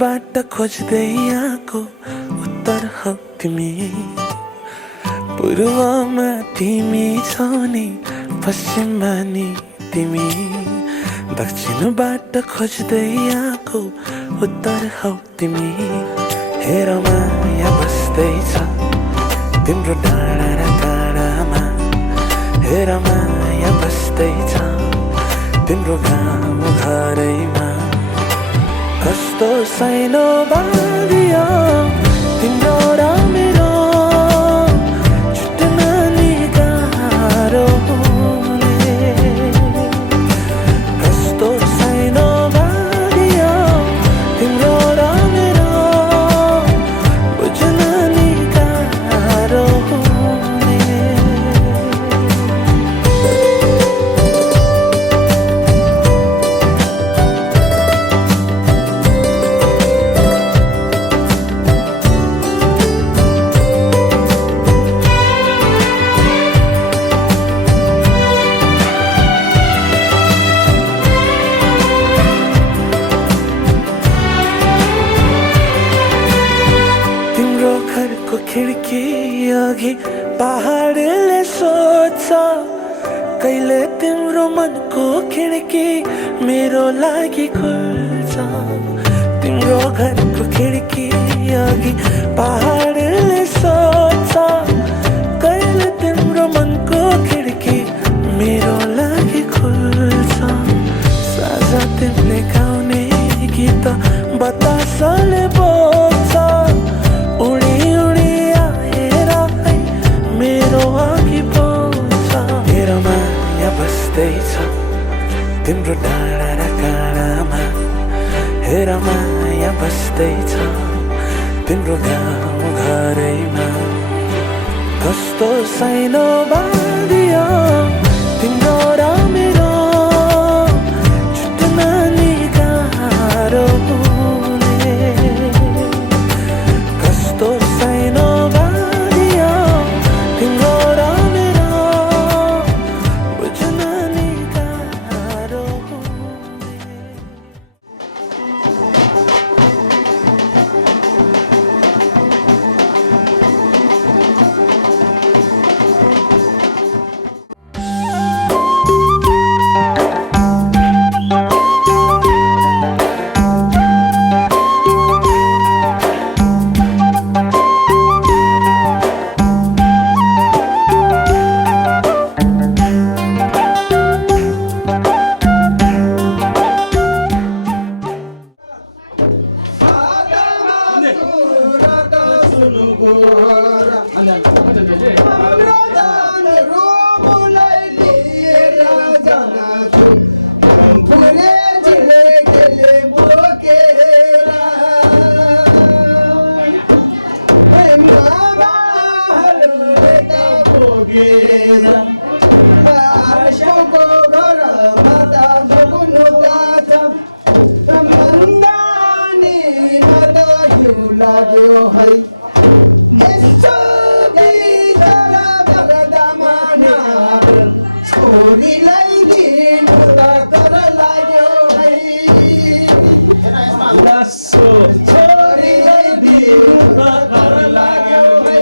बाट खोज्दै आएको उत्तर हौ तिमी। पूर्वमा तिमी छौ नि पश्चिममा नि तिमी। दक्षिणबाट खोज्दै आएको उत्तर हौ तिमी। हेर माया बस्दैछ तिम्रो डाँडा र काँडामा। हेर माया बस्दैछ तिम्रो गाउँ घरैमा। कस्तो सानो बालियो तिम्रो र मेरो, छुट्न नि गाह्रो हुने। कस्तो सानो बालियो तिम्रो र मेरो, बुझ्न नि गाह्रो हुने। खिड्की अघि पहाडले सोध्छ कहिले तिम्रो मनको खिड्की मेरो लागि खुल्छ। तिम्रो घरको खिड्की अघि पहाडले सोध्छ कहिले तिम्रो मनको खिड्की मेरो लागि खुल्छ। साझा तिमीले गाउने गीत बतासले बोल्छ, उडी उडी आएर मेरो अघि बोल्छ। हेर माया बस्दैछ तिम्रो डाँडा र काँडामा। हेर माया बस्दैछ तिम्रो गाउँ घरैमा। कस्तो सानो बालियो तिम्रो र मेरो, छुट्न नि गाह्रो हुने। कस्तो सानो बालियो तिम्रो र मेरो, बुझ्न नि गाह्रो हुने। लाग्यो है यस्तो बिचरा दरदमाना छोरीलाई लिनु त कर लाग्यो है। छोरीलाई दिनु त कर लाग्यो है।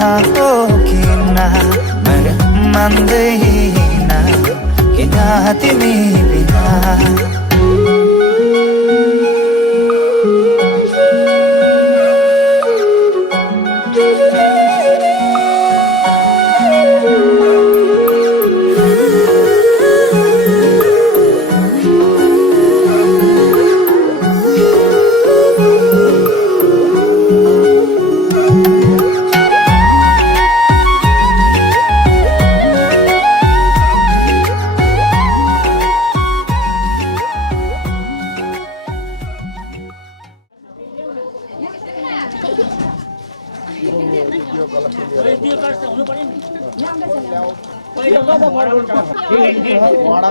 हो किन मान्दैन किन तिमी बिना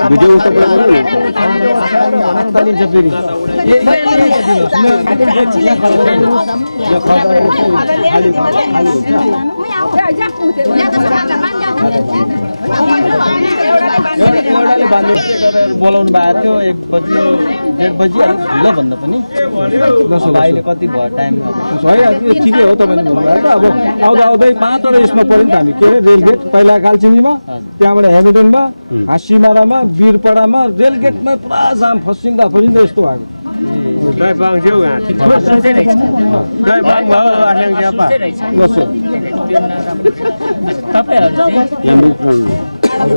भिडियो बोलाउनु भएको थियो 1 बजी 1:30 बजी अलिक ढिलो भन्दा पनि अहिले कति भयो टाइम ठिकै हो तपाईँले भन्नुभएको अब आउँदा आउँदै 5 वटा यसमा पऱ्यो नि त हामी के अरे रेलगेट पहिला कालचिनीमा त्यहाँबाट हेमिल्टनमा हाँसिमारामा वीरपाडामा रेलगेटमा पुरा जाम फसिँदा यस्तो भएको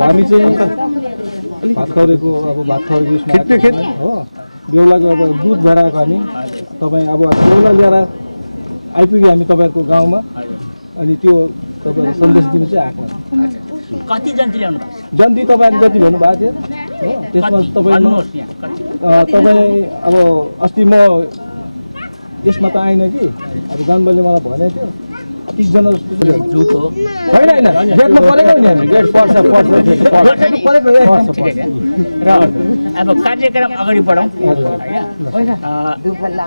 हामी चाहिँ भात खौरेको अब भात खौरेको हो बेहुलाको अब दुध भएर आएको हामी तपाईँ अब बेहुला ल्याएर आइपुग्यो हामी तपाईँहरूको गाउँमा अनि त्यो तपाईँहरू सन्देश दिनु चाहिँ आएको कति जन्ती ल्याउनु भएको छ जन्ती तपाईँले जति भन्नुभएको थियो हो त्यसमा तपाईँ अब अस्ति म यसमा त आइन कि अब गणबलले मलाई भनेको थियो 30 जना जस्तो झुट हो होइन गेटमा परेको नि हामी गेट पर्छ र अब कार्यक्रम अगाडि बढाउँ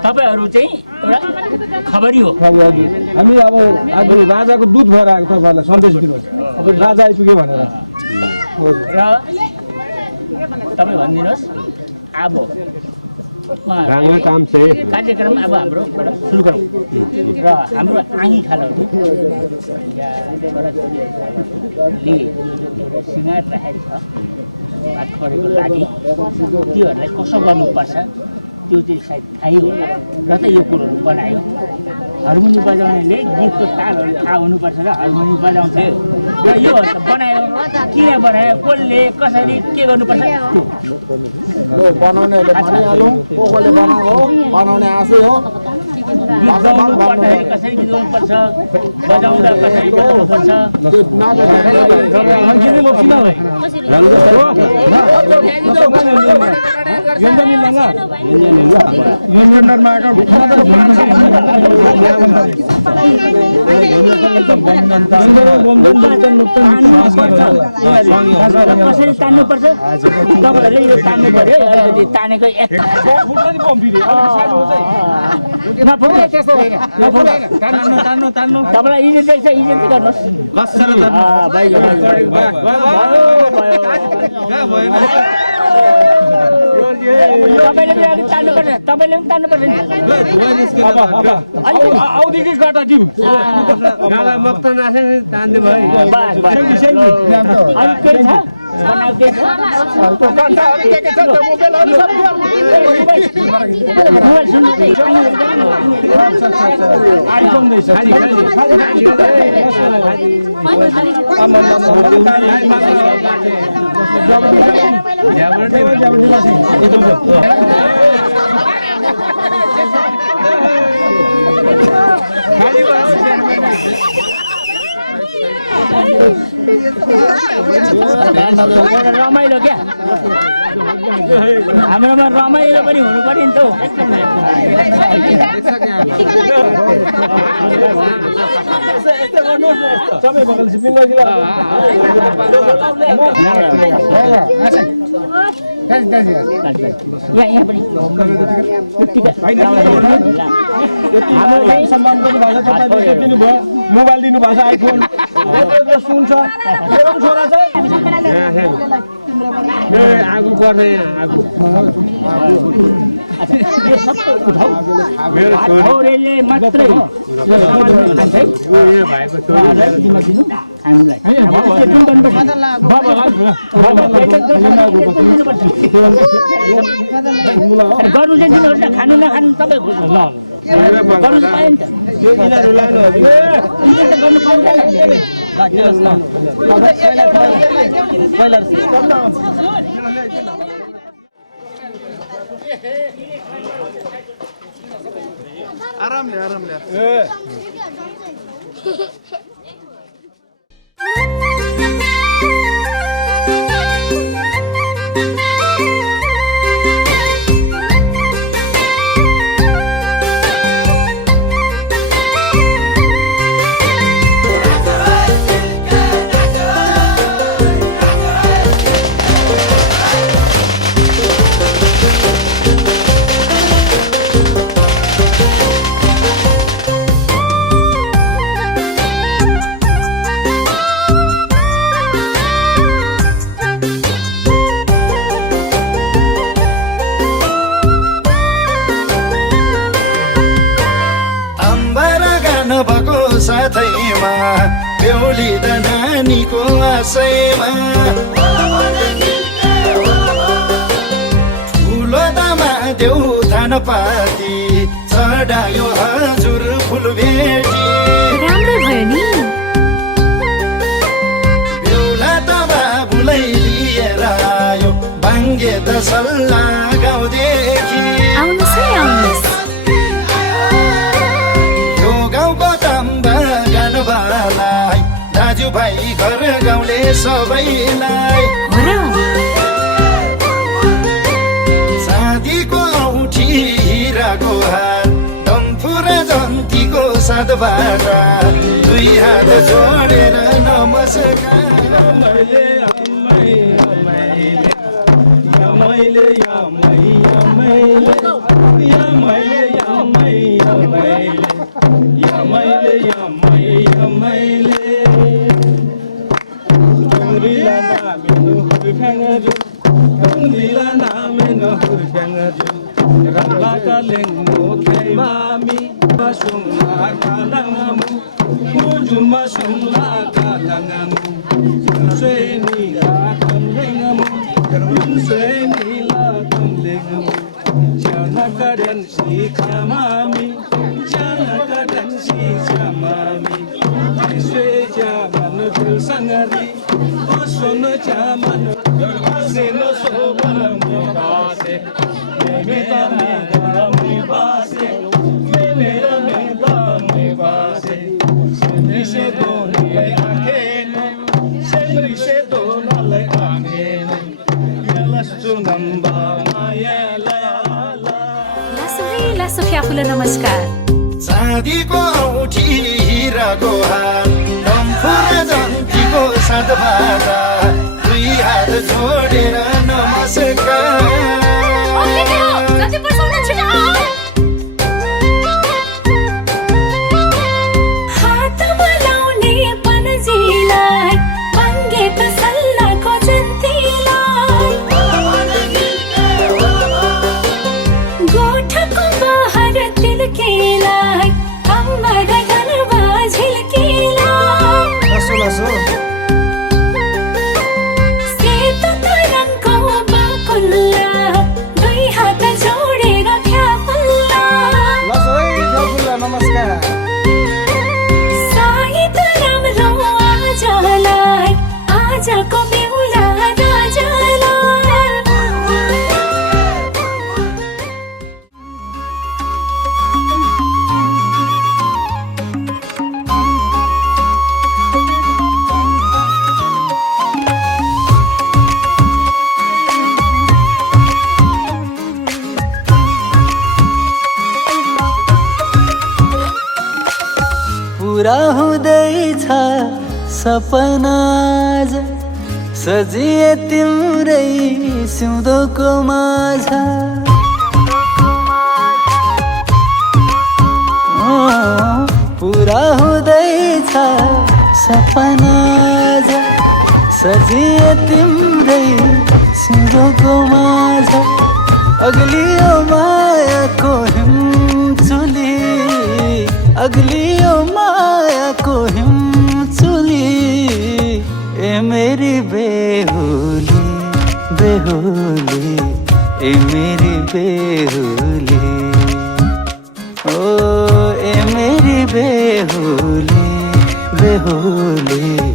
तपाईँहरू चाहिँ एउटा खबरी हो हामी अब आज राजाको दूत भएर आएको तपाईँहरूलाई सन्देश दिनुहोस् अब राजा आइपुग्यो भनेर र तपाईँ भनिदिनुहोस् अब कार्यक्रम अब हाम्रोबाट सुरु गरौँ र हाम्रो आँगी खालहरू छोराछोरीहरूले सिँगार राखेको छ भात खौरेको लागि त्योहरूलाई कसो गर्नुपर्छ त्यो चाहिँ सायद थाहै होला र त यो कुरोहरू बनायो हार्मोनी बजाउनेले गीतको तालहरू थाहा हुनुपर्छ र हार्मोनी बजाउँथे र यो बनायो किन बनायो कसले कसरी के गर्नुपर्छ बनाउनेहरूले भनिहालौँ कसले बनाएको बनाउने आशै हो गीत गाउनु पर्दाखेरि कसरी गीत गाउनुपर्छ बजाउँदा कसरी बजाउनुपर्छ कसरी तान्नुपर्छ तपाईँहरूले यो तान्नु पर्यो अलिकति तानेको तपाईँलाई इज्जत रहेछ इज्जत गर्नुहोस् तपाईँले पनि तान्नुपर्छ आउँदेखि गाटा दिउँ मक्त नाथे तान्दै भयो रमाइलो क्या हाम्रोमा रमाइलो पनि हुनु पर्यो नि त सम्मान गर्नुभएको छ तपाईँले दिनुभयो मोबाइल दिनुभएको छ आइफोन सुन्छ मेरो पनि छोरा छ आगो पर्छ यहाँ आगो यो सबै उठाउले मात्रै गर्नु चाहिँ दिनुहोस् न खानु नखानु तपाईँ गर्नु त पायो नि त गर्नु पाउँदैन आरामले आरामले साथैमा बेहुलीदा नानीको आशयमा ठुलो दामा देउ थान पाती चढायो हजुर फुल भेटी बेहुला त बाबुलाई लिएर आयो बाङ्गे त सल्लाह गाउँदेखि दाजुभाइ घर गाउँले सबैलाई चाँदीको औठी हिराको हार डम्फु र जन्तीको साथबाट छोडेर नमस्कार चाँदीको औठी हिराको हार डम्फु र जन्तीको साथबाट दुई हात जोडेर नमस्कार पुरा हुँदैछ सपना सजिए तिम्रै सिउँदोको माझ पुरा हुँदैछ सपना सजिए तिम्रै बेहुली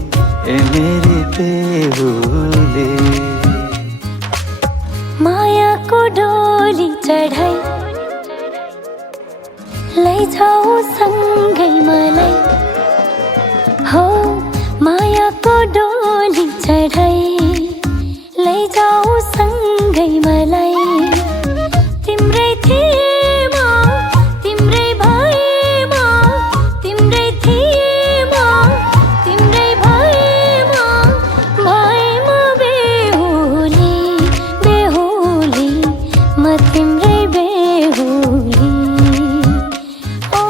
ए मेरी बेहुली माया को डोली चढाई लैजाऊ सँगै मलाई हो माया को डोली चढाई लैजाऊ सँगै मलाई तिम्रै थिएमा तिम्रै भएमा तिम्रै थिएमा तिम्रै भएमा भएमा बेहुली बेहुली म तिम्रै बेहुली ओ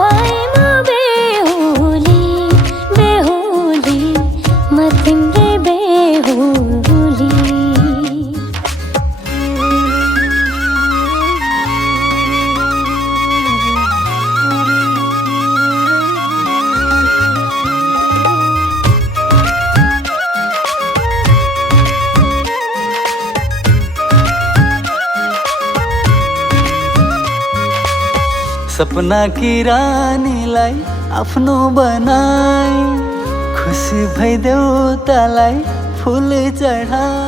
भएमा बेहुली बेहुली म तिम्रै बेहुली सपना की रानीलाई आफ्नो बनाई खुसी भई देउतालाई फुल चढाई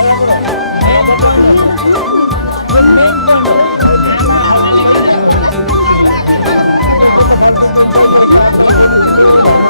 एउटा कुरो मेन पोइन्ट हो यो मेन पोइन्ट हो आमा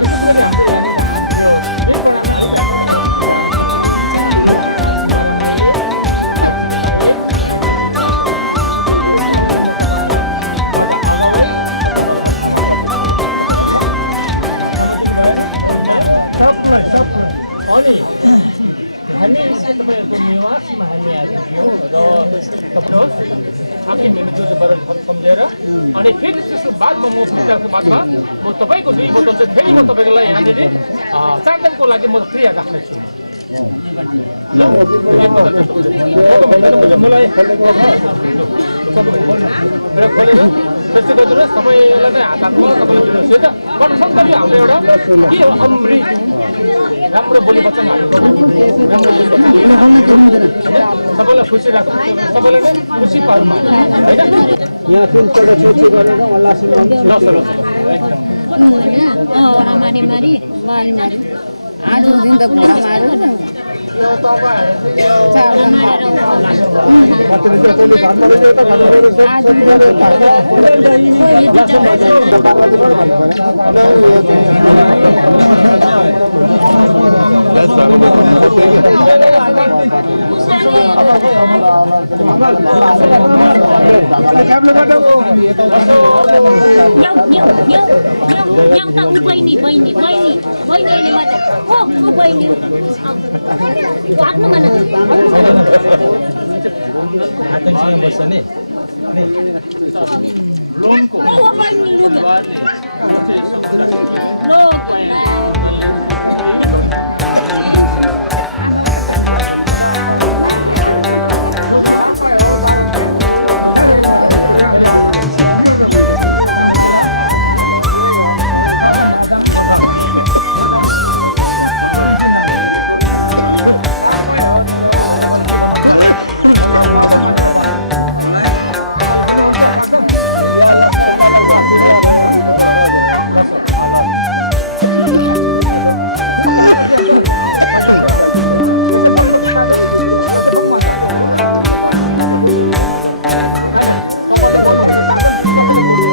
विशेष गरी हाम्रो यहाँनिर यो वीरपडामा अलिक बाट अगावै तपाईँहरूमा थाहा समातिनु भएन अनि हामी तपाईँहरूको निवासमा हामी आएको थियौँ र तपाईँहरू आफ्नै मेहनतबाट सम्झेर अनि फेरि त्यसको बादमा म फिर्ताको बादमा म तपाईँको 2 बोतल चाहिँ फेरि म तपाईँको लागि यहाँनिर 4 दिनको लागि म फ्री राख्नेछु मलाई खोलेर त्यस्तै गरिदिनुहोस् तपाईँलाई चाहिँ हातमा तपाईँले दिनुहोस् त कन्फर्म गरी हाम्रो एउटा के हो अमृत राम्रो बोली वचन सबैलाई खुसी राख्नु सबैलाई नै खुसी पार्नु होइन यहाँ 3 पल्ट सोची गरेर आज दिन त घरमा आएर तपाईँले बोल्नुहुन्छ ताजम कसैले बोल्नु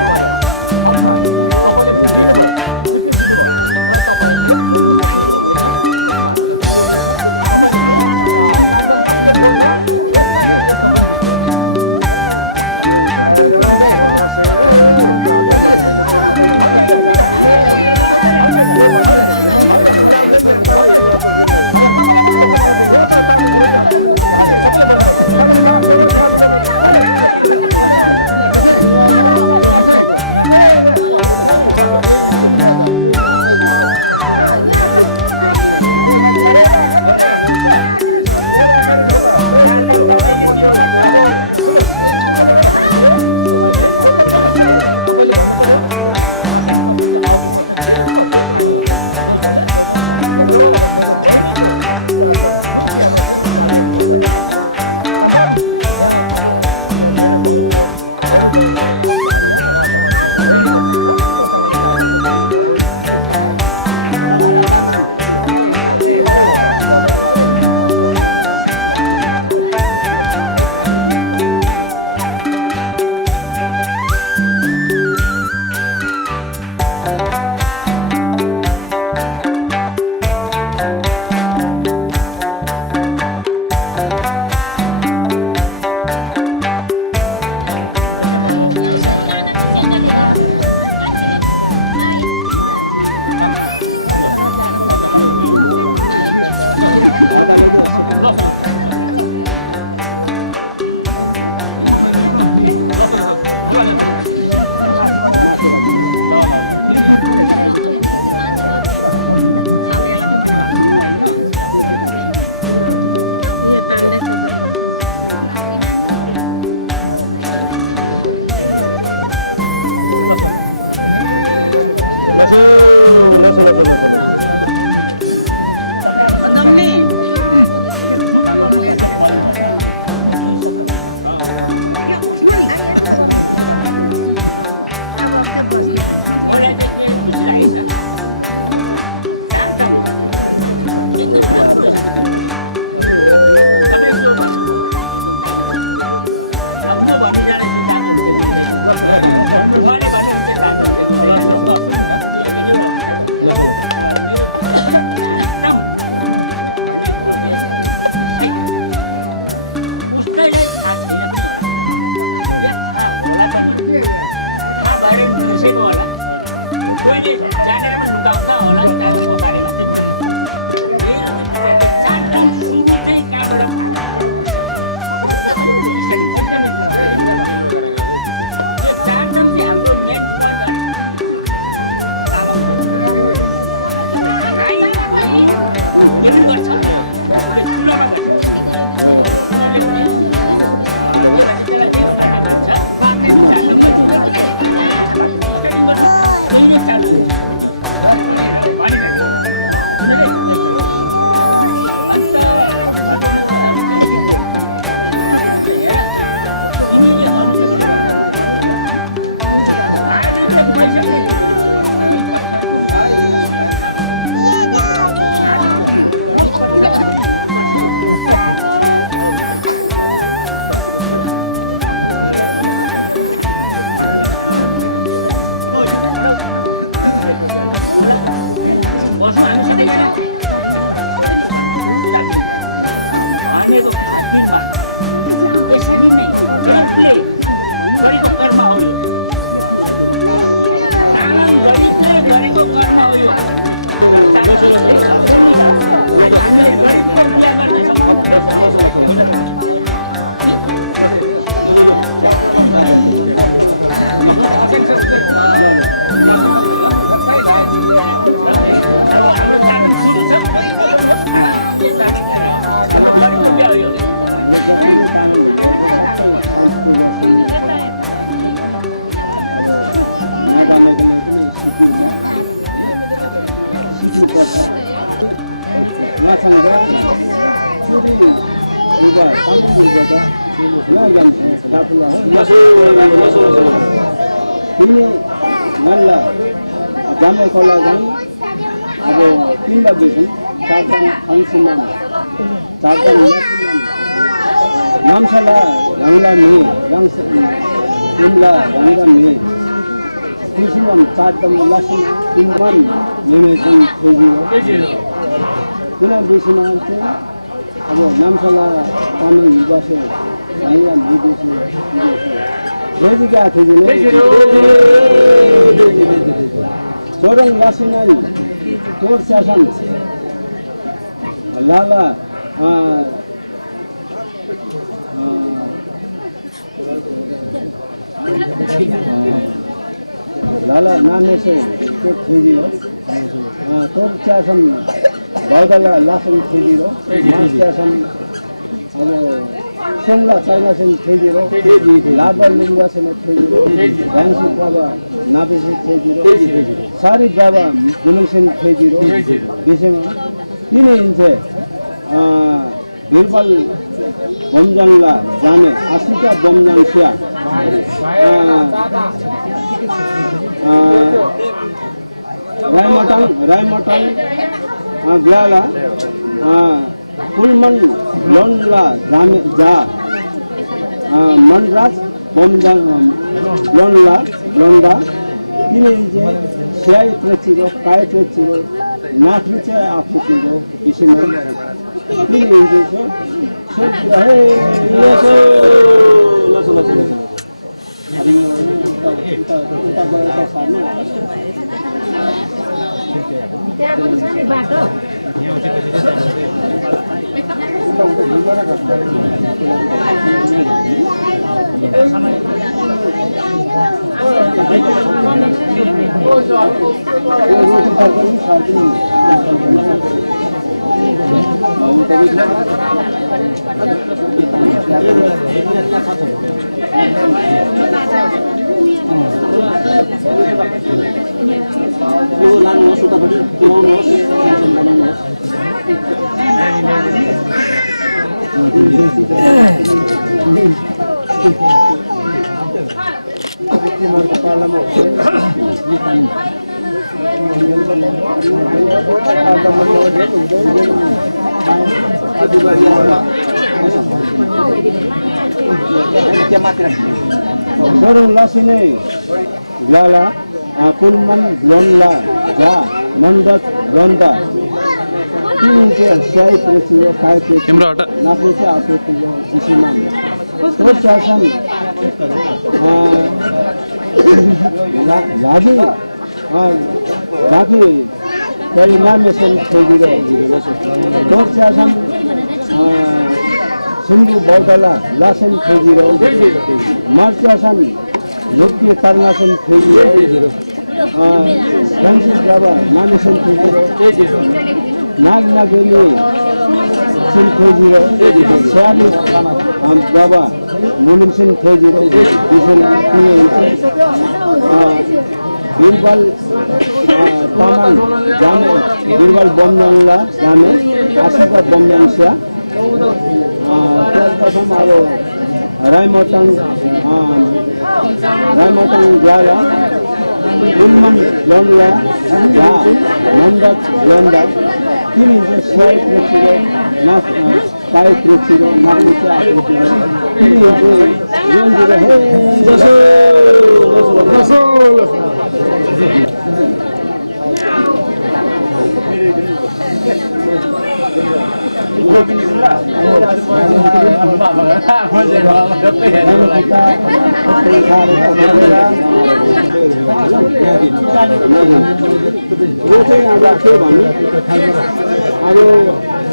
तपाईँले तपाईँले पनि दिनुभयो स्वीकृति दिनुभयो र तपाईँले बोल्नु सक्नु हुँदैन तपाईँले कसले बोल्छ त्यसलाई यस्तो तपाईँले भन्नु पर्यो आसन पछि अघि पर्छ मेरो बहिनीको जुन चाहिँ अब कार्य हुँदैन तमाम यहाँ अब मेरो गाउँको अरू गाउँको पनि यहाँ र तपाईँको बहिनीको राम्रोसँगले मलाई चाहिँ के खुसी लागेको छ चारदाम तपाईँ जो भन्नुभयो अब म भन्नु जाँदैछु जानु हुन्छ कि हुँदैन उहाँले भन्नुहुन्छ जानु हुन्छ कि हुँदैन मेरो चारदाम भन्ने कुरो चाहिँ उसैलाई थाहा छैन पनि होला या थाहा होला पनि थाहा भएर बिर्सेको होला कोहीले जानेर पनि लुकाउँछ होला चारदामको बारेमा मेरो चारदाम सुरु चाहिँ कहाँबाट यो चारदाम चाहिँ हाम्रो मेन पोइन्ट अरे राई के पनि गर्छ उसले चुलामा गर्छ उनीहरूले पनि त्यसलाई उनीहरूले भन्छ त्यही नै चालु भनेर अन्त हेर तिमीले आज चाहिँ पैसा बसौँ हामी सबैजना भनेको खातिरमा यसरी नै गरीबले गरेको कर्म हो यो तामाङ गरीबले गरेको कर्म हो यो हामीले गरीबको बिहा हाम्रो चारदाम सुरु छ हाम्रो गरीबको बिहा हो यो नजानेकोले पनि सिक्नुपर्छ उहाँसँग तिमी नल्ला जाने खोला चाहिँ अब तिनवटा बेचौँ चारदाम फन्सीमा चारदाम नामसाला रङ्ला मे तिमला रङ्गा मे कृषिमान चारदाम लासिम तिनमान नेमेसन खोजियो पुनः बेसीमा चाहिँ अब नामसाला तामाङ हिबासे रङ्गा मे बेसी रेजिका खोजिने सोरङ लासिनाई तोर शासन लाला लाला नामे से तो खेजिरो तो शासन बौद्धला लासन खेजिरो मास शासन अब सिमला चाइना से खेजिरो लाबा लिंगा से खेजिरो रांसी बाबा नाबे से खेजिरो सारी बाबा दुलुङ से खेजिरो विषयमा किने इनसे निर्बल बमजनला जाने आशिका बमजन सिया रायमटन ग्याला फुलमन लोनला जाने जा मनराज बमजन लोनला लोंगा किने इनसे सियाई प्रचिरो काय प्रचिरो नाथु चाहिँ आफू तिम्रो विषयमा किन हिँड्दैछ लसो यो लानुहोस् उतापट्टि पुऱ्याउनुहोस् तिमीहरूको पालामा लासिने लाला कुलमन ब्लोनला जा मंडत ब्लोंदा तीन के शाही प्रेसियो खाए के नापे से आते थे जो किसी मान तो शासन लादी लादी कई नाम में से खोजी रहे तो शासन सिंधु बौद्धला लासन खोजी रहे मार्च शासन लोकप्रिय तारनासन खोजी फ्रांसिस बाबा नामेसन खोजी नाग नागेली सिंह खोजी श्याली बाबा मुलुम सिंह खोजी बीरबल तामाङ जाने बीरबल बमजङला जाने आशीर्वाद बमजङस्या त्यसपछि अब रायमटाङ जाला उन्मन लोनला जा नन्दक लोन्दा तीन इंच स्लाइड प्रेसिरो ना पाइप प्रेसिरो ना नीचे आकृतिरो तीन इंच योंजिरो हे जसो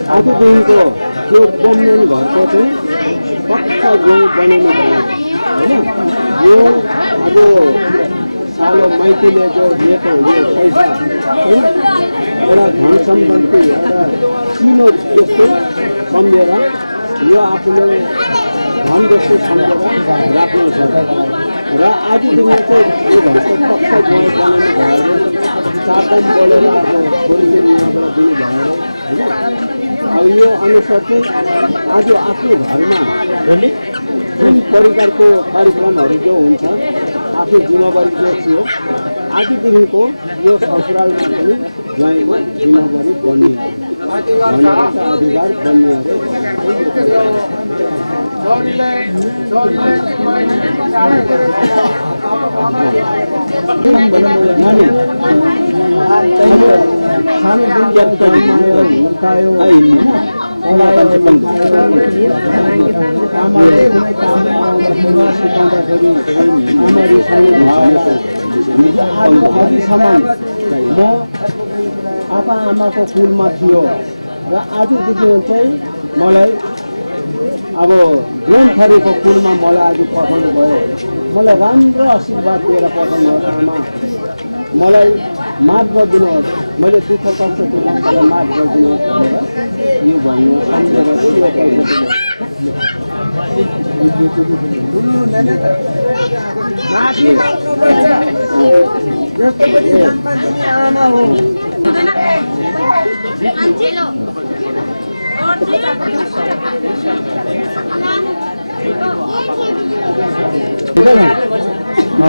आजदेखिको त्यो बमजङ घरको चाहिँ पक्का गाउँ बनाउनु भयो होइन यो अब सालो माइतीले जो दिएको यो पैसा एउटा धन सम्बन्धी एउटा सिनो जस्तो सम्झेर यो आफूले धन जस्तो सम्झेर राख्नु छ र आजदेखि चाहिँ यो घरको पक्का गाउँ बनाउनु भएर चारदाम बोलेर अब छोरीले यहाँबाट दिनु भएर होइन अब यो अनुसार चाहिँ आज आफ्नो घरमा जुन परिवारको कार्यक्रमहरू जो हुन्छ आफ्नो जिम्मेवारी जो थियो आजदेखिको यो ससुरालमा पनि ज्वाइँको जिम्मेवारी बन्ने अधिकार बन्ने म आप्पा आमाको कुलमा थियो र आजदेखि चाहिँ मलाई अब जुन थरीको कुलमा मलाई आज पठाउनु भयो मलाई राम्रो आशीर्वाद दिएर पठाउनुहोस् आमा मलाई माफ गरिदिनुहोस् मैले दुःख कष्ट दिँदा मलाई माफ गरिदिनुहोस् भनेर यो भन्नु सम्झेर चाहिँ यो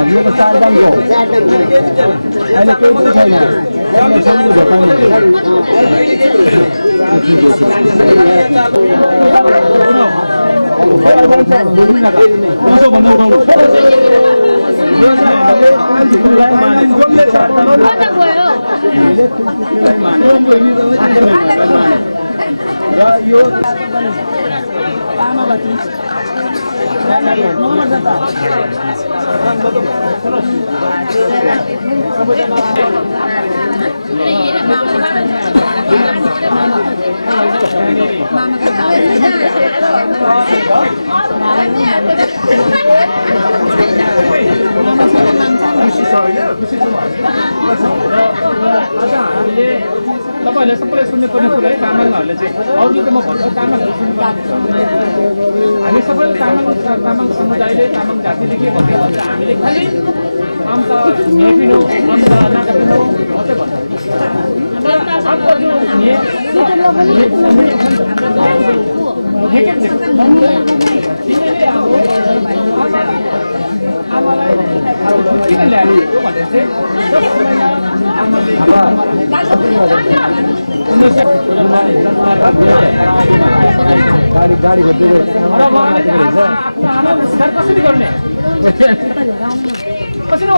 यो त चारदाम हो अहिले केही पनि छैन सम्झु भेटाउने र यो तपाईहरुले सबैले सुन्नुपर्ने कुरा है तामाङहरुले चाहिँ अघि त म भन्छु तामाङहरु सुन्नुपर्ने हामी सबैले तामाङ समुदायले तामाङ जातिले के भन्दै भन्छ हामीले खालि अन्त नेपिनो अन्त नाकापिनो मात्रै भन्छ हाम्रो जो आमालाई किन ल्याएको भन्दा चाहिँ 10 महिना आमाले गाडी खोज्दै कसरी गर्ने कसरी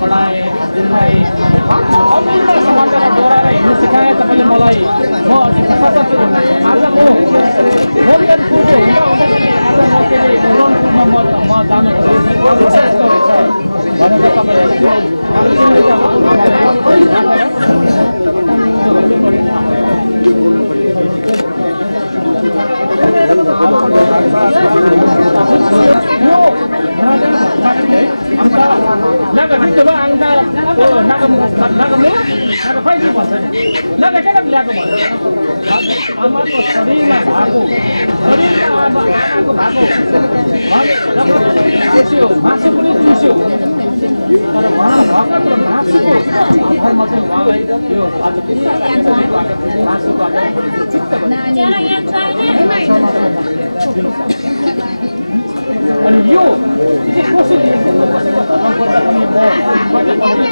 पढाए दोहोऱ्याएर हिँड्नु सिकाए तपाईँले मलाई म आज म होमल्यान्ड स्कुलको हुँदा हुँदा पनि आज म के अरे लोनपुरमा म जानु यस्तो रहेछ भनेर तपाईँले naga dito ba ang naga 5G भन्छ नि naga किन ल्याएको भन्छ आमाको शरीरमा भएको शरीरमा आमाको भएको चुस्यो मासु पनि चुस्यो तर उहाँ भर्खर मासुको आधारमा चाहिँ उहाँलाई यो आज मासुबाट चित्त अनि यो कसरी कसैको घरमा पर्दा पनि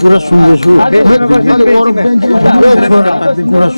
कुरा सुन्दैछु कुरा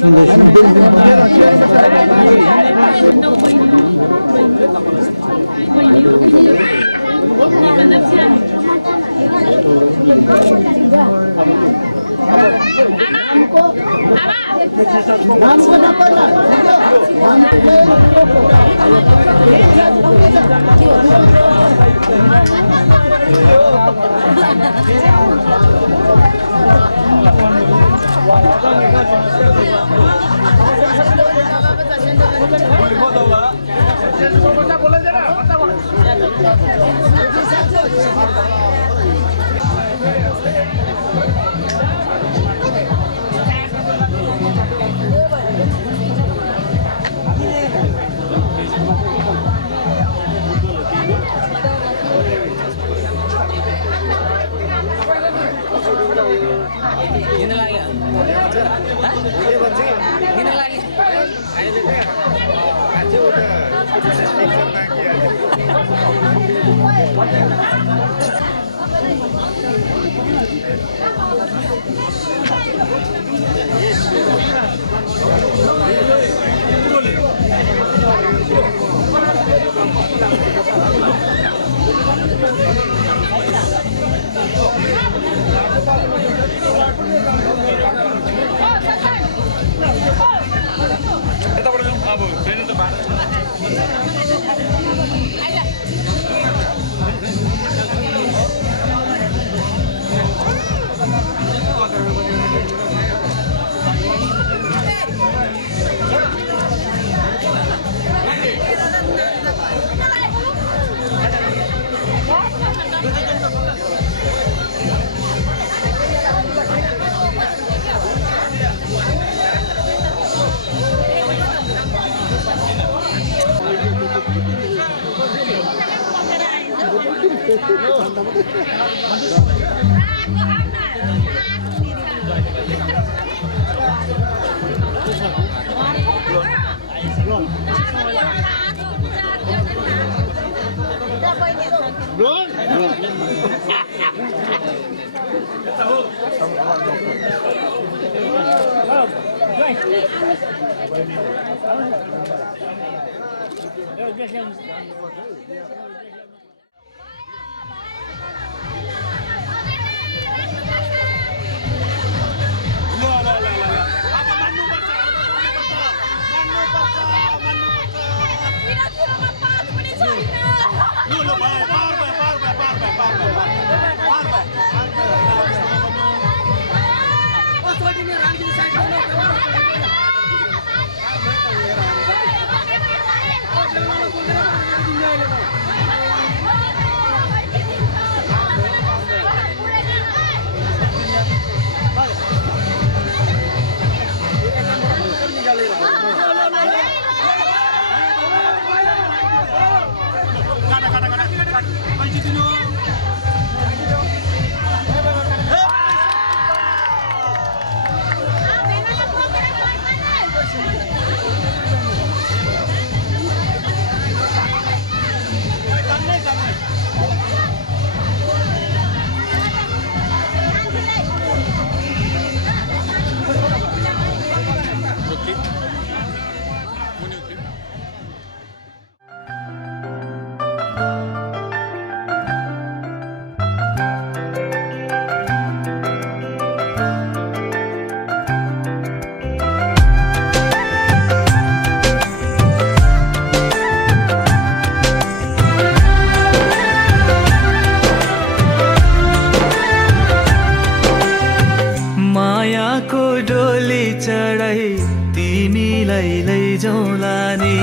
मायाको डोली चढाई तिमीलाई लैजाउँला नि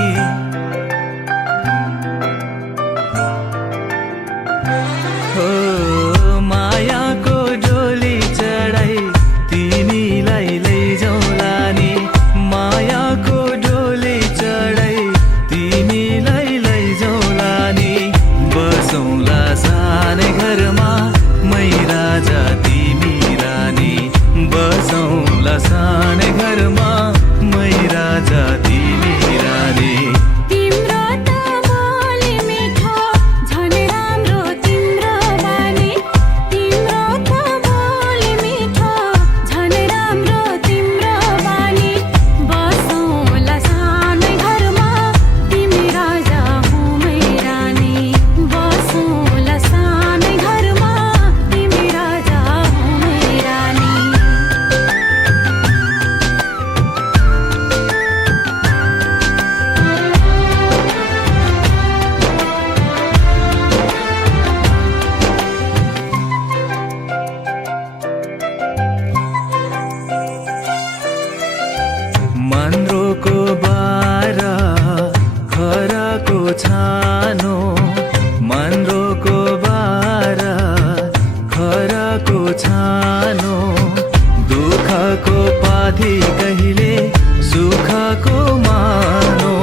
हो मायाको डोली चढाई तिमीलाई लैजाउँला नि मायाको डोली चढाई तिमीलाई लैजाउँला नि बसौँला सानै घरमा मै राजा तिमी रानी बसौँला सानै घरमा मै राजा तिमी रानी तिम्रो त बोली मिठो झन् राम्रो तिम्रो बानी तिम्रो त बोली मिठो झन् राम्रो तिम्रो बानी बसौँला सानै घरमा तिमी राजा हुँ मै रानी बसौँला सानै घरमा तिमी राजा हुँ मै रानी मन्द्रोको बारा खराको छानो मन्द्रोको बारा खराको छानो दुःखको पाथी कहिले सुखको मानो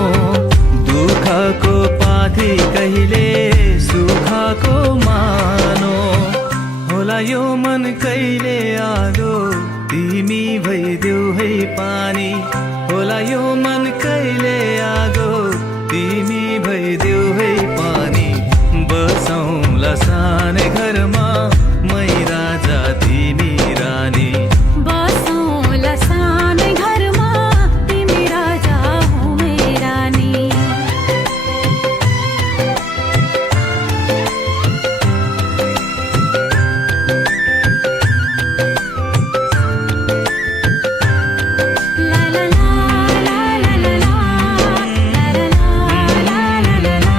दुःखको पाथी कहिले सुखको मानो होला यो मन कहिले आदो तिमी भइदेऊ है पानी होला यो मन कहिले आगो तिमी भइदेऊ है पानी बसौँला सानै घरमा मै राजा तिमी रानी बसौँला सानै घरमा तिमी राजा हुँ मै रानी ला ला ला ला ला ला ला ला ला ला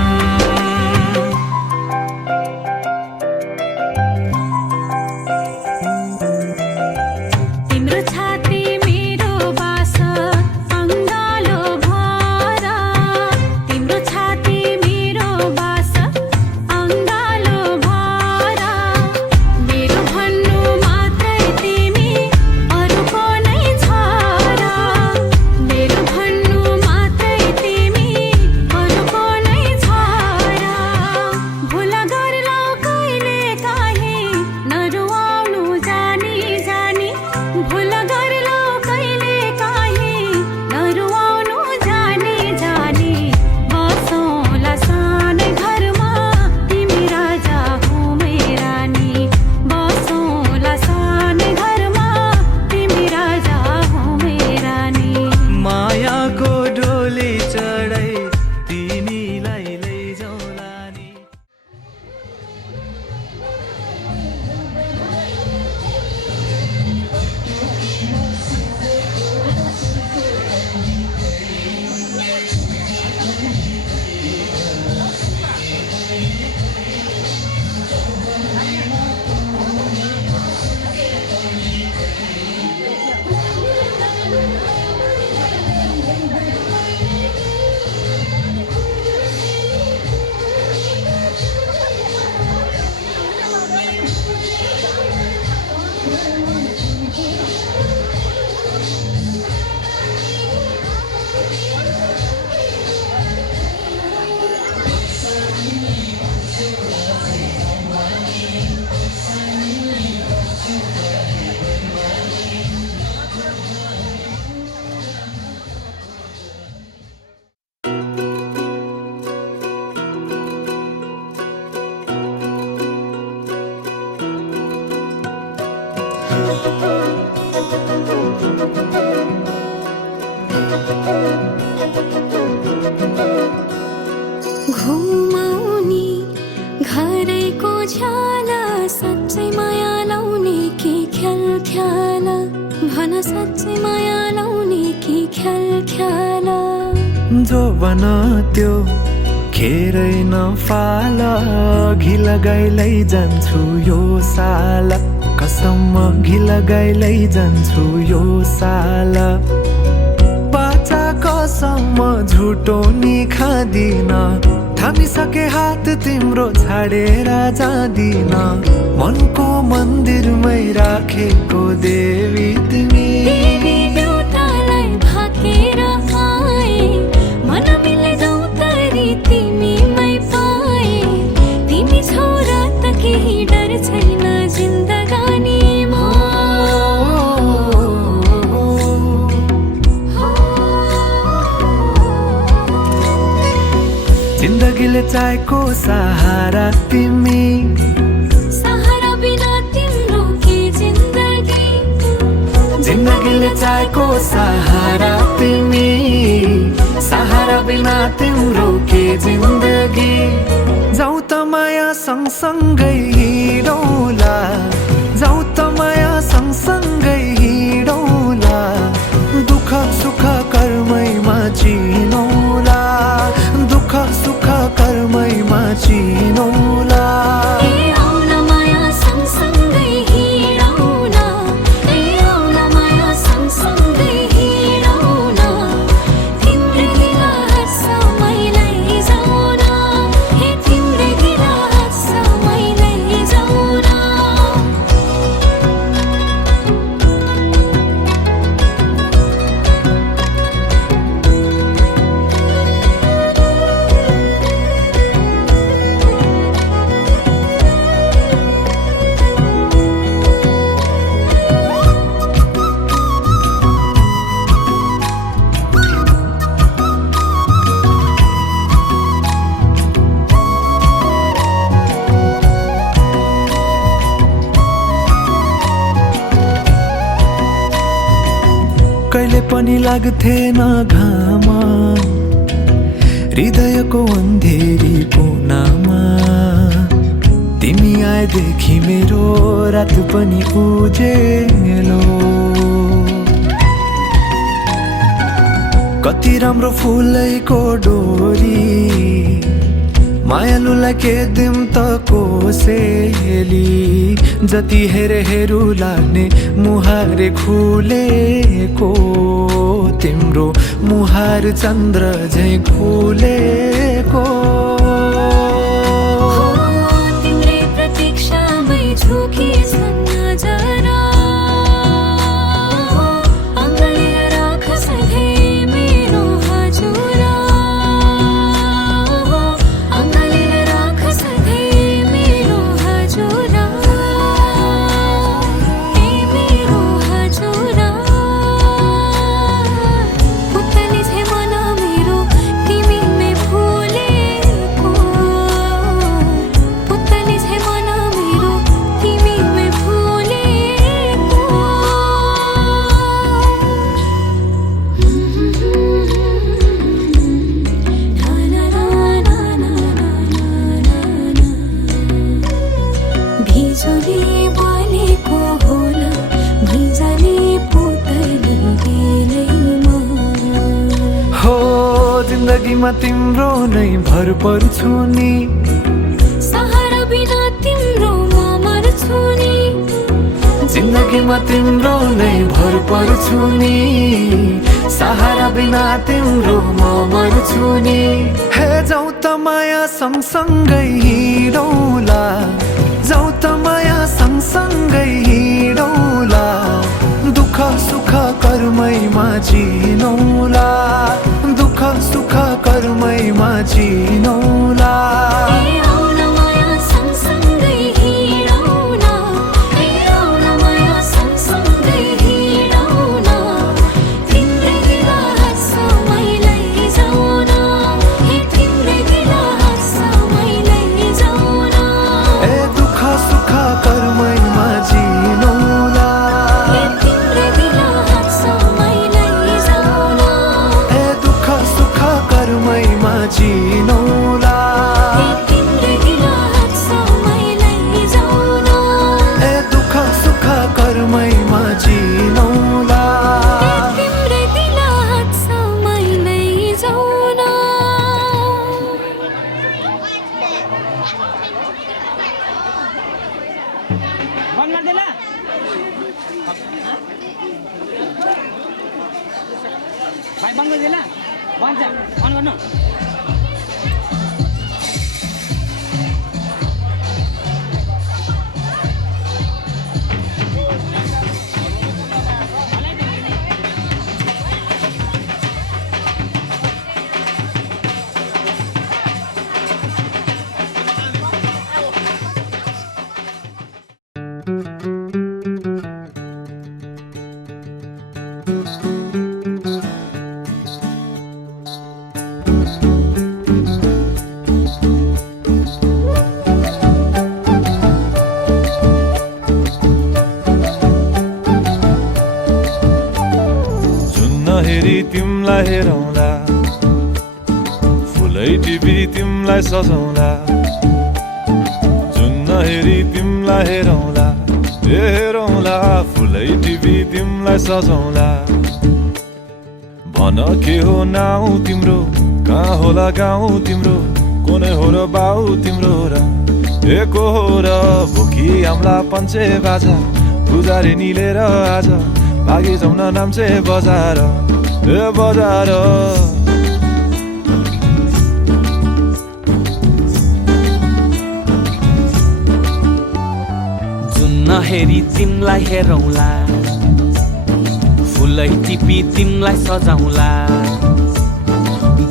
घुमाउने घरैको झ्याला साँच्चै माया लाउने के ख्याल ख्याला भन साँच्चै माया लाउने के ख्याल ख्याला जो बना त्यो खेरै नफाल घि लगाइलै जान्छु यो साल कसम घि लगाइलै जान्छु यो साल बाचा कसम झुटो नि खादिन थामिसके हात तिम्रो छाडेर जाँदिन मनको मन्दिरमै राखेको देवी तिमी देवी देउतालाई भाकेर आए मन मिल्दौ तरी तिमीमै पाए तिमी छौ र त केही डर छैन जिन्दगानी जिन्दगीले चाहेको सहारा तिमी सहारा बिना तिम्रो के जिन्दगी जिन्दगीले चाहेको सहारा तिमी सहारा बिना तिम्रो के जिन्दगी जाऊ त माया सँगसँगै हिँडौला जाऊ त माया सँगसँगै हिँडौला दुःख सुख कर्मैमा चिनौला दुःख सुख कर्मैमा चिनौला ए औला माया सँगसँगै हिँडौला ए औला माया सँगसँगै हिँडौला तिम्रै गिला हाँसमै लैजाउन ए तिम्रै गिला हाँसमै लैजाउन कहिले पनि लाग्थेन घाम हृदयको अन्धेरी कुनामा तिमी आएदेखि मेरो रात पनि उजेलो कति राम्रो फुलैको डोरी मायालुलाई के दिम त कोसेली जति हेरे हेरु लाग्ने मुहारे खुलेको तिम्रो मुहार चन्द्र झै खुलेको तिम्रै प्रतीक्षामै झुकेछन् नजरा अङ्गालेर राख सधैँ मेरो हजुरा अङ्गालेर राख सधैँ मेरो हजुरा ए मेरो हजुरा पुतली झै मन मेरो तिमीमै फुलेको पुतली झै मन मेरो तिमीमै फुलेको ना ना ना ना ना ना ना बिजुली बलेको होला मैजाने पुतली बेलैमा हो जिन्दगीमा तिम्रो नै भर पर्छु नि सहारा बिना तिम्रो म मर्छु नि जिन्दगीमा तिम्रो नै भर पर्छु नि सहारा बिना तिम्रो म मर्छु नि हे जाऊ त माया सँगसँगै हिँडौला जाऊ त माया सँगसँगै हिँडौला दुःख सुख कर्मैमा चिनौला दुःख सुख कर्मैमा चिनौला ए औला माया सँगसँगै हिँडौला ए औला माया सँगसँगै हिँडौला तिम्रै गिला हाँसमै लैजाउन ए तिम्रै गिला हाँसमै लैजाउन भाइ बन्द गरिदिएन बन्छ अन गर्नु सजाउँला जुन नहेरी तिमलाई हेरौँला हेरौँला फुलै टिपी तिमलाई सजाउँला भन के हो नाउँ तिम्रो कहाँ होला गाउँ तिम्रो कुनै हो र बाउ तिम्रो र एको हो र भोकी हाम्रा पञ्चे बाजा पुजारी निलेर आज भागी जाउन नाम्चे बजार ए बजार नहेरी तिमलाई हेरौँला फुलै टिपी तिमलाई सजाउँला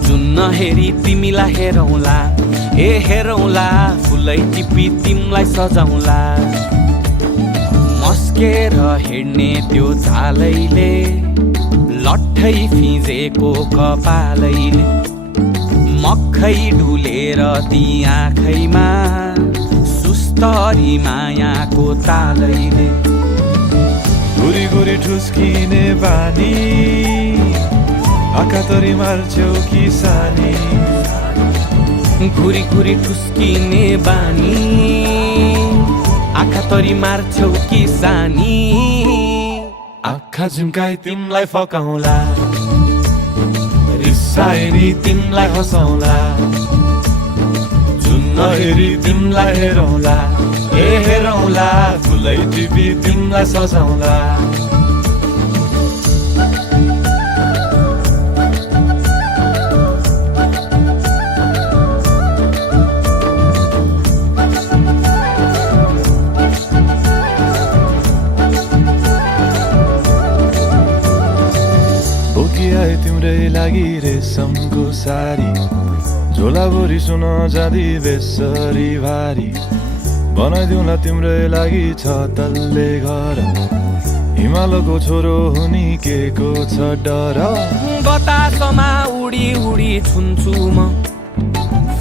जुन नहेरी तिमीलाई हेरौँला ए हेरौँला फुलै टिपी तिमलाई सजाउँला मस्केर हिँड्ने त्यो झालैले लट्ठै फिजेको कपालैले मक्खै डुलेर ती आँखैमा सुस्तरी मायाको तालैले गुरी गुरी ठुस्किने बानी आँखातरी मार्छौ कि सानी गुरी गुरी ठुस्किने बानी आँखातरी मार्छौ कि सानी आँखा झुम्काई तिमलाई फकाउँला रिसाए नि तिमलाई हँसाउँला जुन नहेरी तिमलाई हेरौँला ए हेरौँला फुलै टिपी तिमलाई सजाउँला बोकिआए तिम्रै लागि रेशमको सारी झोलाभरि सुन जाँदी बेसरी भारी बनाइदिउँ न तिम्रै लागि छ तल्ले घर हिमालको छोरो हुनी के को छ डर बतासमा उडी उडी छुन्छु म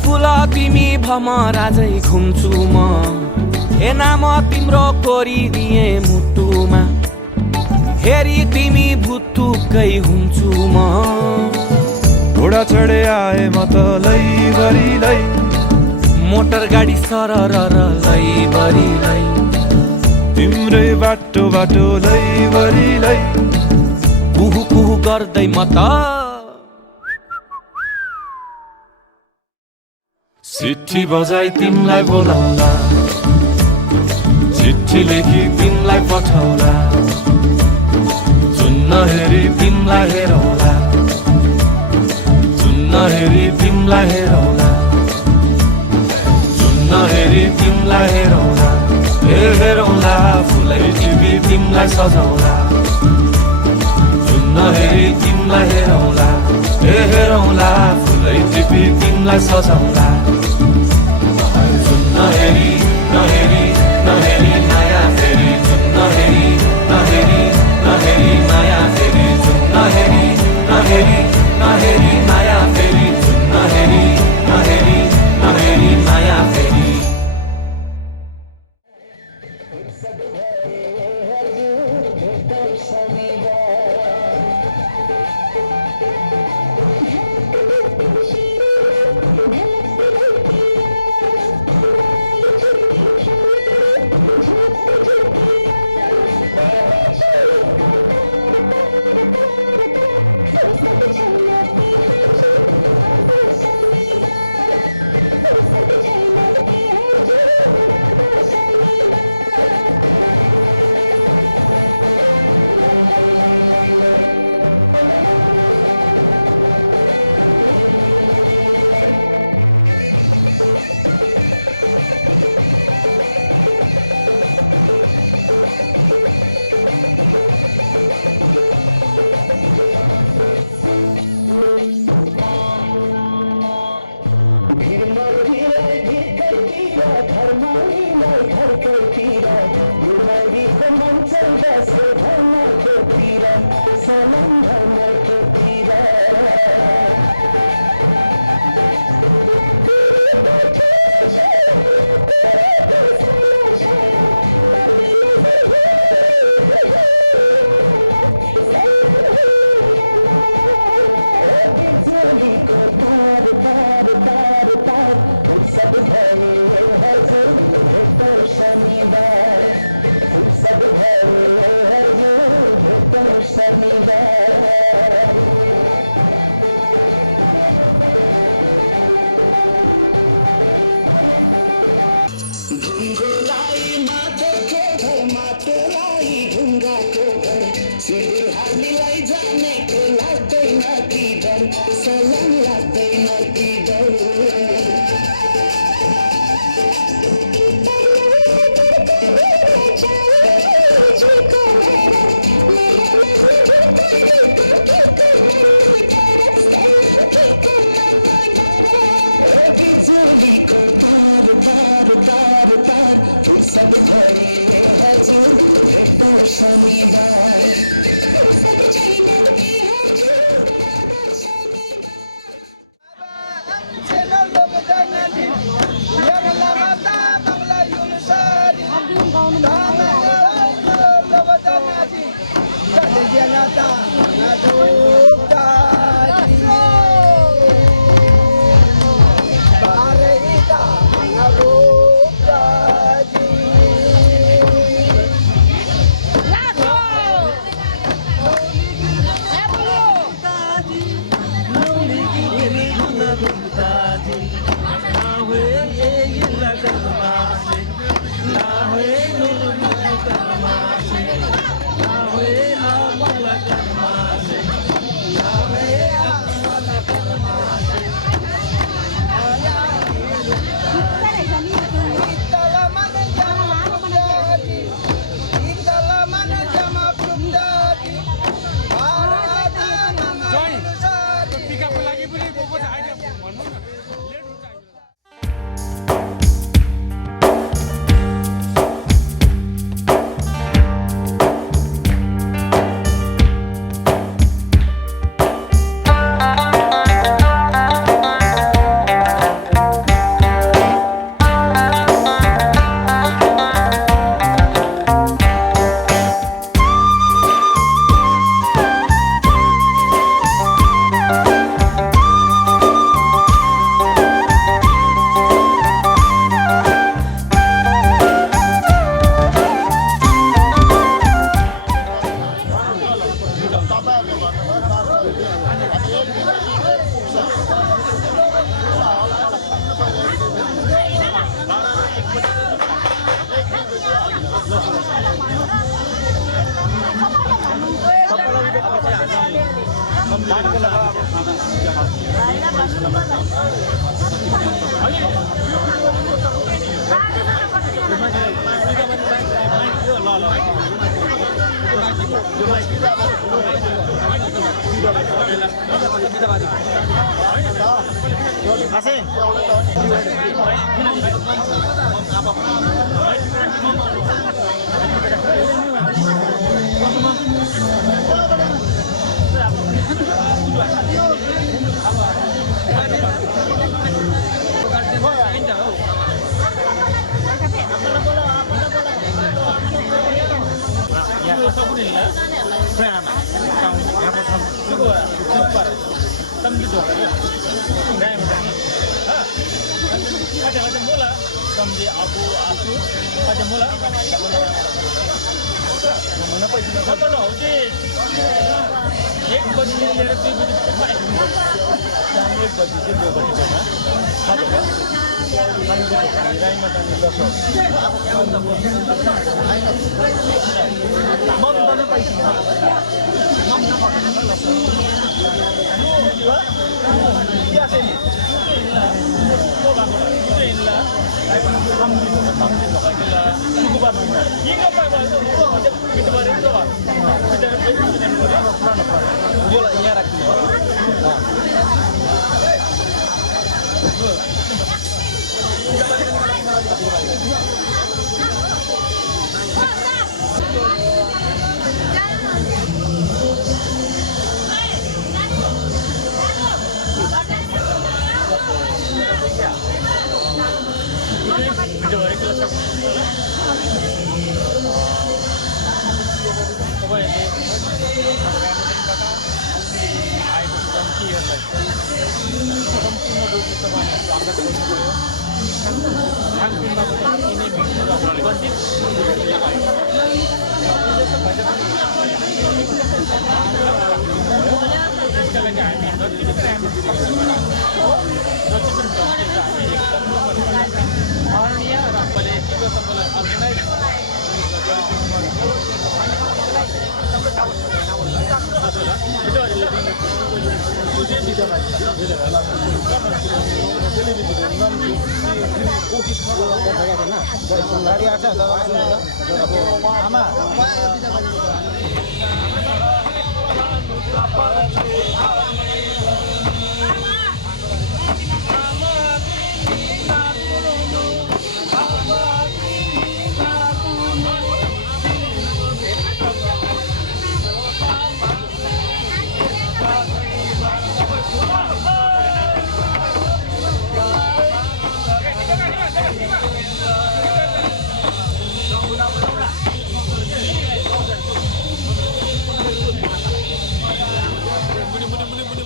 फुल तिमी भमराजै घुम्छु म ए नाम तिम्रो कोरिदिए मुटुमा हेरी तिमी भुतुकै हुन्छु म घोडा चढे आए म त लैभरि लै मोटर गाडी सरर लैभरि लै तिम्रै बाटो बाटो लैभरि लै पुहु पुहु गर्दै म त चिट्ठी बजाई तिमलाई बोलाउँला चिट्ठी लेखी तिमलाई पठाउँला जुन नहेरी तिमलाई हेरौँला जुन नहेरी तिमलाई हेरौँला जुन नहेरी तिमलाई हेरौँला ए हेरौँला फुलै टिपी तिमलाई सजाउँला जुन नहेरी तिमलाई हेरौँला ए हेरौँला फुलै टिपी तिमलाई सजाउँला जुन नहेरी नहेरी नहेरी माया फेरि जुन नहेरी सलाम लाग्दैन ती बिजुलीको तार तार तार तार फुर्सद भए हजुर भेट्दो शनिबार फुर्सद छैन कि हजुर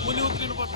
मुनि उत्रिनु पर्छ।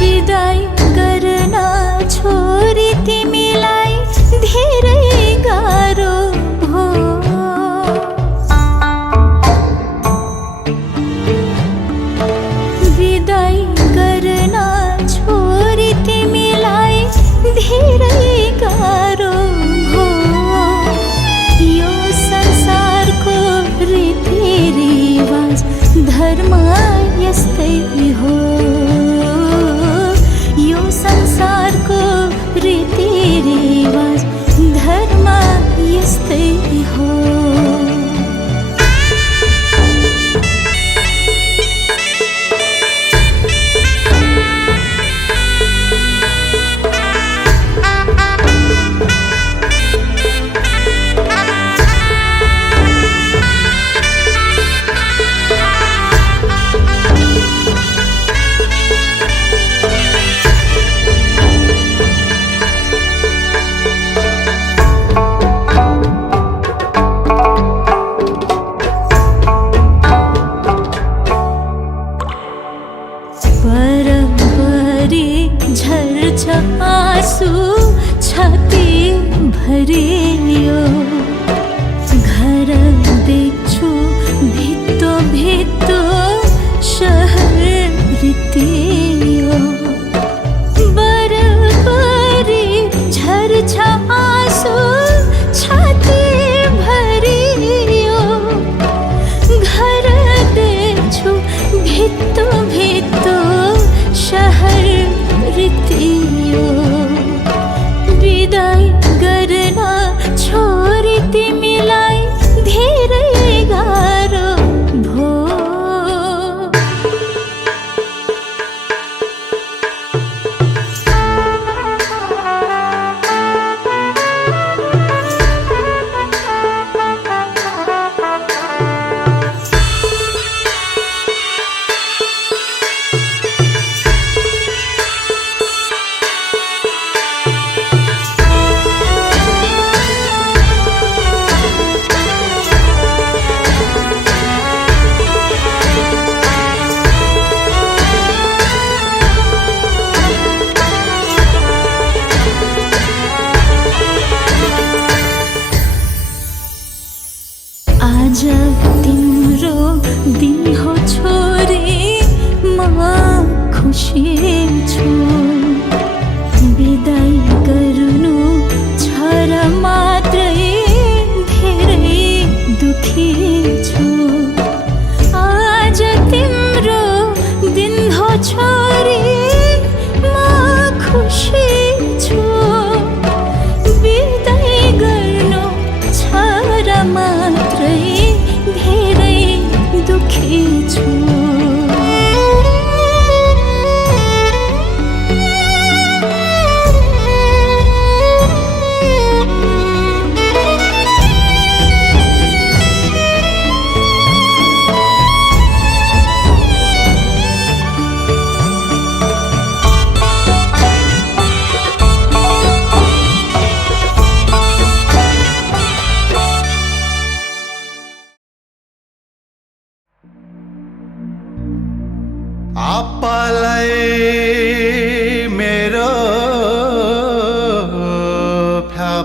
विदाई करना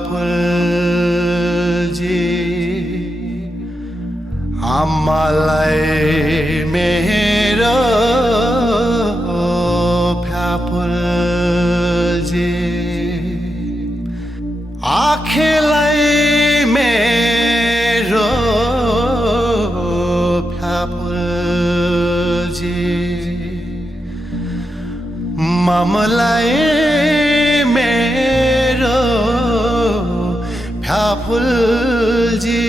फुलजी आमालाई मेरो फुलजी आँखेलाई मेरो फुलजी मामलाई मेरो फुलजी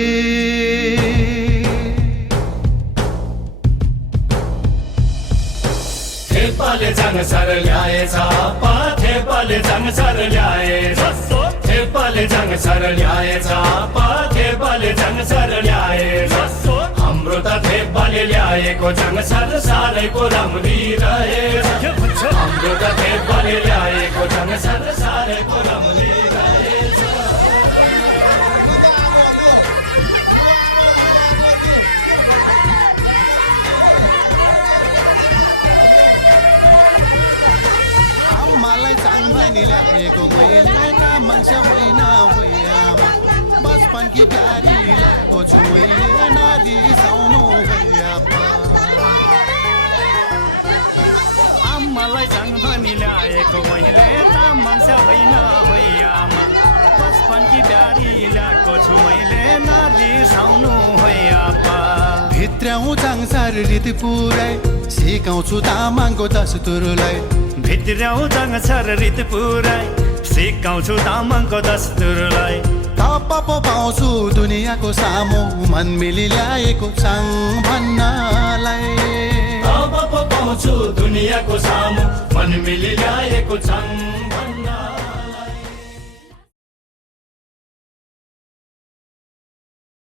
थेपाले जाङ सर ल्याएछ थेपाले जाङ सर ल्याए जसो थेपाले जाङ सर ल्याएछ थेपाले जाङ सर ल्याए जसो हाम्रो त थेपाले ल्याएको जाङ सर सारैको राम्री रहेछ हाम्रो त थेपाले ल्याएको जाङ सर सारैको राम्री रहेछ भित्रौँ जाङसार रीति पुराइ सिकाउँछु तामाङको दस्तुरलाई भित्रौँ जाङसार रीति पुराइ सिकाउँछु तामाङको दस्तुरलाई थप पो पाउँछु दुनियाँको सामु मन मिली ल्याएको चाङ भन्नलाई थप पो पाउँछु दुनियाँको सामु मन मिली ल्याएको चाङ भन्नलाई